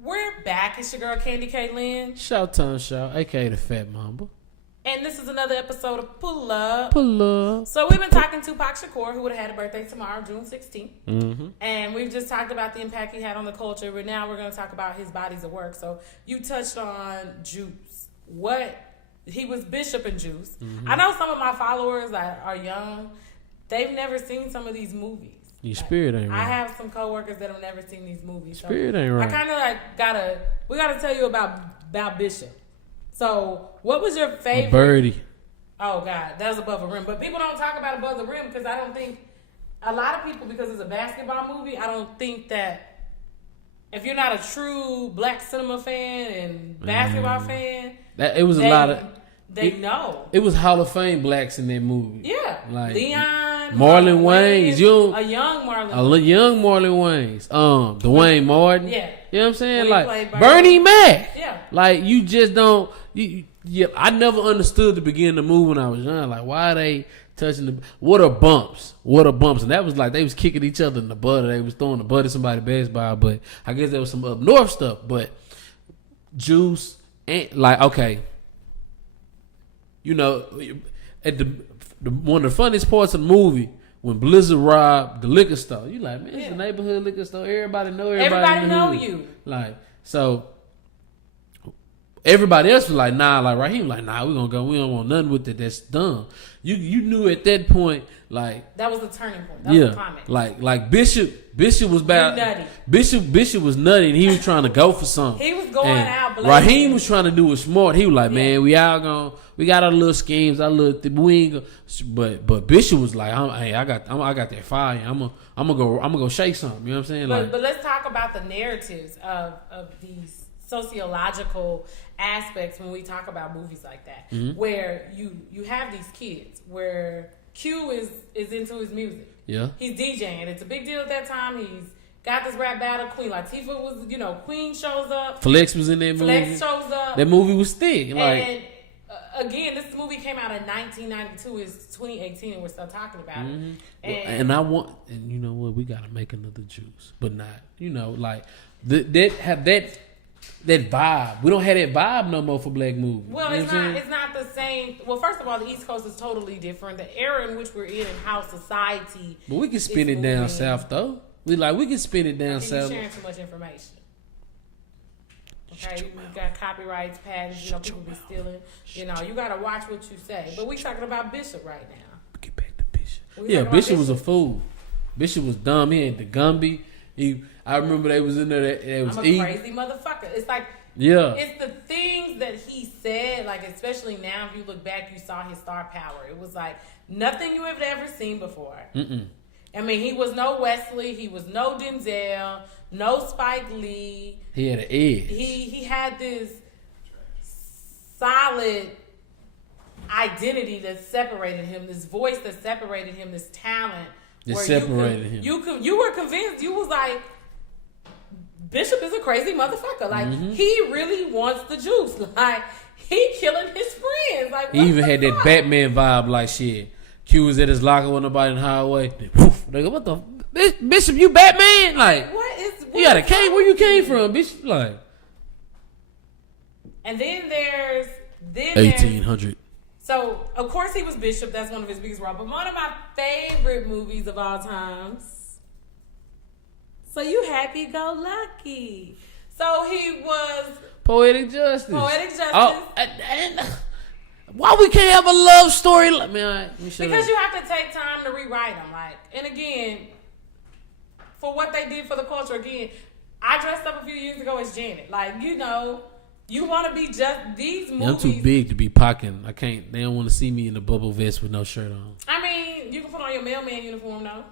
We're back. It's your girl CandiKlynn. ShawTimeShaw, aka the Fat Mamba. And this is another episode of Pull Up. Pull up. So we've been talking to TupacShakur, who would have had a birthday tomorrow, June 16th. Mm-hmm. And we've just talked about the impact he had on the culture, but now we're going to talk about his bodies of work. So you touched on Juice. He was Bishop in Juice. Mm-hmm. I know some of my followers that are young, they've never seen some of these movies. Your spirit ain't right. I have some coworkers that have never seen these movies. Spirit ain't right. I kind of we gotta tell you about Bishop. So, what was your favorite? A birdie. Oh God, that was Above the Rim. But people don't talk about Above the Rim because I don't think a lot of people, because it's a basketball movie, I don't think that if you're not a true black cinema fan and basketball fan, it was a lot of. They know. It was Hall of Fame blacks in that movie. Yeah, like Leon, Marlon Wayans, a young Marlon, young Marlon Wayans, Dwayne Martin. Yeah, you know what I'm saying? When Like Bernie Mac. Yeah, like you just don't. I never understood the beginning of the movie when I was young. Like why are they touching the? What are bumps? What are bumps? And that was like they was kicking each other in the butt. Or they was throwing the butt at somebody's baseball. But I guess there was some up north stuff. But Juice ain't like okay. You know, at the one of the funniest parts of the movie when Blizzard robbed the liquor store, you like, man, it's a neighborhood liquor store. Everybody know everybody. Everybody know you. Like so, everybody else was like, nah. Like Raheem, like, nah, we gonna go. We don't want nothing with it. That's dumb. You knew at that point, like that was the turning point. That was the climax. Like Bishop was bad. Nutty. Bishop was nutty, and he was trying to go for something. He was going out. Blazing. Raheem was trying to do it smart. He was like, man, we got our little schemes, our little we ain't but Bishop was like, I got that fire. I'm gonna go shake something. You know what I'm saying? But let's talk about the narratives of these sociological aspects when we talk about movies like that, where you have these kids where Q is into his music. Yeah, he's DJing. It's a big deal at that time. He's got this rap battle. Queen Latifah was, Queen shows up. Flex was in that movie. Flex shows up. That movie was thick. And again, this movie came out in 1992. It's 2018, and we're still talking about it. And you know what? We gotta make another Juice, but not like that vibe. We don't have that vibe no more for black movies. Well, it's not the same. Well, first of all, the East Coast is totally different. The era in which we're in and how society. But we can spin it down south though. We can spin it down south. You're sharing too much information. Okay, you got copyrights, patents. People be stealing. You gotta watch what you say. But we talking about Bishop right now. Get back to Bishop. Bishop was a fool. Bishop was dumb. He had the Gumby. I remember they was in there. They was eating. Crazy motherfucker. It's like it's the things that he said. Like especially now, if you look back, you saw his star power. It was like nothing you have ever seen before. I mean, he was no Wesley. He was no Denzel. No Spike Lee. He had an edge. He had this solid identity that separated him. This voice that separated him. This talent that separated him. You were convinced. You was like, Bishop is a crazy motherfucker. Like he really wants the juice. Like he killing his friends. Like he even had that Batman vibe. Like shit. Q was at his locker with nobody in the highway. They go, what the Bishop? You Batman? Like what you got a cane? Where you came from, Bishop? Like, and then there's 1800. So of course he was Bishop. That's one of his biggest roles. But one of my favorite movies of all times. So you happy go lucky. So he was Poetic Justice. Oh, and why we can't have a love story? Because you have to take time to rewrite them. And again, for what they did for the culture. Again, I dressed up a few years ago as Janet. You want to be just these movies. I'm too big to be pocking. I can't. They don't want to see me in a bubble vest with no shirt on. I mean, you can put on your mailman uniform though.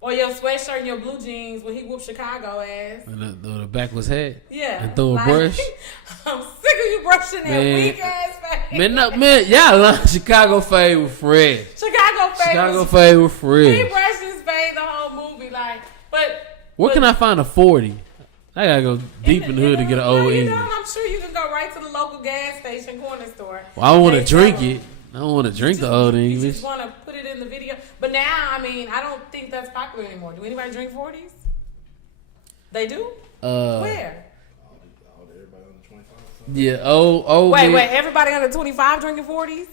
Or your sweatshirt and your blue jeans when he whooped Chicago ass. And the backless hat. Yeah. And throw a brush. I'm sick of you brushing that weak ass face. Y'all Chicago fade with Fred. Chicago fade with Fred. He brushed his fade the whole movie. Where can I find a 40? I gotta go deep in the hood to get an old English. I'm sure you can go right to the local gas station corner store. Well, I don't want to drink it. I don't want to drink the old English. You just want to put it in the video. But now, I don't think that's popular anymore. Do anybody drink 40s? They do? Where? Everybody under 25. Yeah. Wait. Everybody under 25 drinking 40s?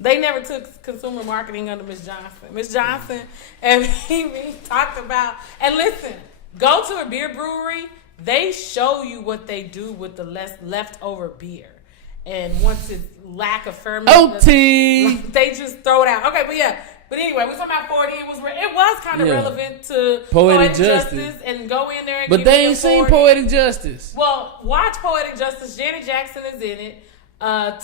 They never took consumer marketing under Miss Johnson. Miss Johnson and Mimi talked about, and listen, go to a beer brewery, they show you what they do with the leftover beer. And once it's lack of ferment, they just throw it out. Okay, but anyway, we're talking about 40. It was kind of relevant to Poetic Justice and go in there and but they ain't seen Poetic Justice. Well, watch Poetic Justice. Janet Jackson is in it.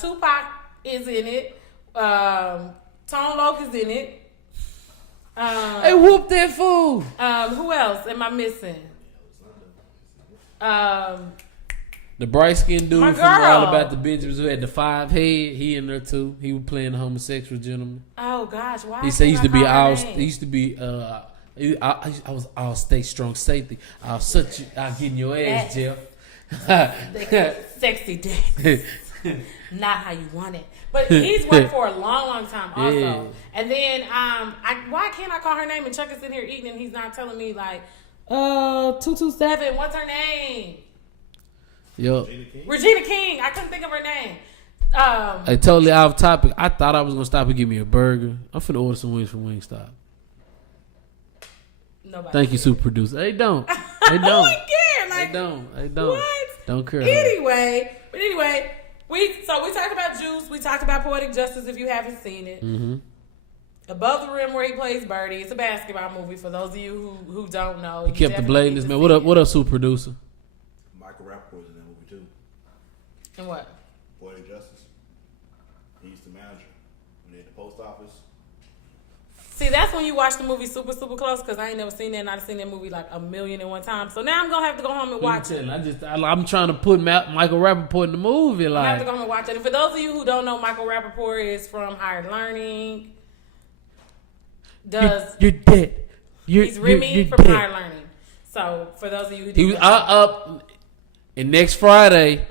Tupac is in it. Tone Loc is in it. Hey, whoop that fool. Who else am I missing? The bright skinned dude from All About the Benjamins who had the 5 head, he in there too. He was playing the homosexual gentleman. Oh gosh, why? He said he used to be all. He used to be. I was all state strong safety. I'll get in your ass, Jeff. They got sexy dick. Not how you want it. But he's worked for a long time also. Yeah. And then why can't I call her name and Chuck is in here eating and he's not telling me like 227, what's her name? Yo. Regina King. I couldn't think of her name. Hey, totally off topic. I thought I was gonna stop and give me a burger. I'm finna order some wings from Wingstop. Nobody. Thank you, super producer. They don't. They don't. Who care? Like, they don't. What? Don't care. Anyway, we talked about Juice. We talked about Poetic Justice. If you haven't seen it, Above the Rim, where he plays Birdie. It's a basketball movie. For those of you who don't know, he kept the blading, man. What up, super producer? Michael Rappaport's in that movie too. And what? Poetic Justice. He's the manager when they at the post office. See, that's when you watch the movie super, super close, because I ain't never seen that, and I've seen that movie like 1,000,001 times. So now I'm going to have to go home and watch it. I'm trying to put Michael Rappaport in the movie. I'm going to have to go home and watch it. And for those of you who don't know, Michael Rappaport is from Higher Learning. You're dead. He's Remy from Higher Learning. So for those of you who he was up, and next Friday,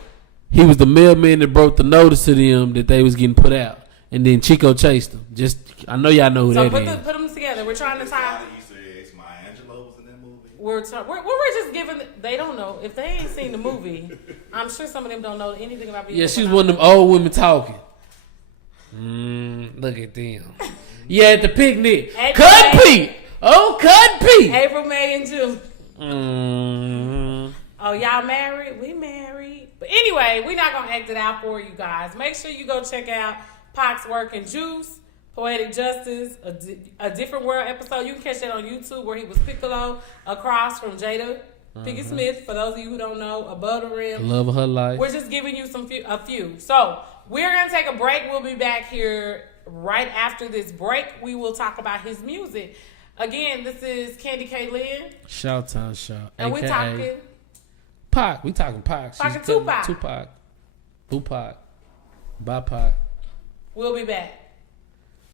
he was the mailman that broke the notice to them that they was getting put out. And then Chico chased him. I know y'all know who that is. So put them together. We're trying to tie. Maya Angelou was in that movie. We're just giving. They don't know if they ain't seen the movie. I'm sure some of them don't know anything about. Yeah, she was one of them old women talking. Look at them. Yeah, at the picnic. Cut Pete. Oh, Cut Pete. April, May, and June. Oh, y'all married? We married. But anyway, we're not gonna act it out for you guys. Make sure you go check out Pac's work in Juice, Poetic Justice, a Different World episode. You can catch that on YouTube where he was Piccolo across from Jada Pinkett Smith. For those of you who don't know, Above the Rim. Love of her life. We're just giving you a few. So we're going to take a break. We'll be back here right after this break. We will talk about his music. Again, this is CandiKlynn. ShawTimeShaw. And we're talking Pac. We talking Pac. Talking Tupac. Tupac. Bupac. Bapac. We'll be back.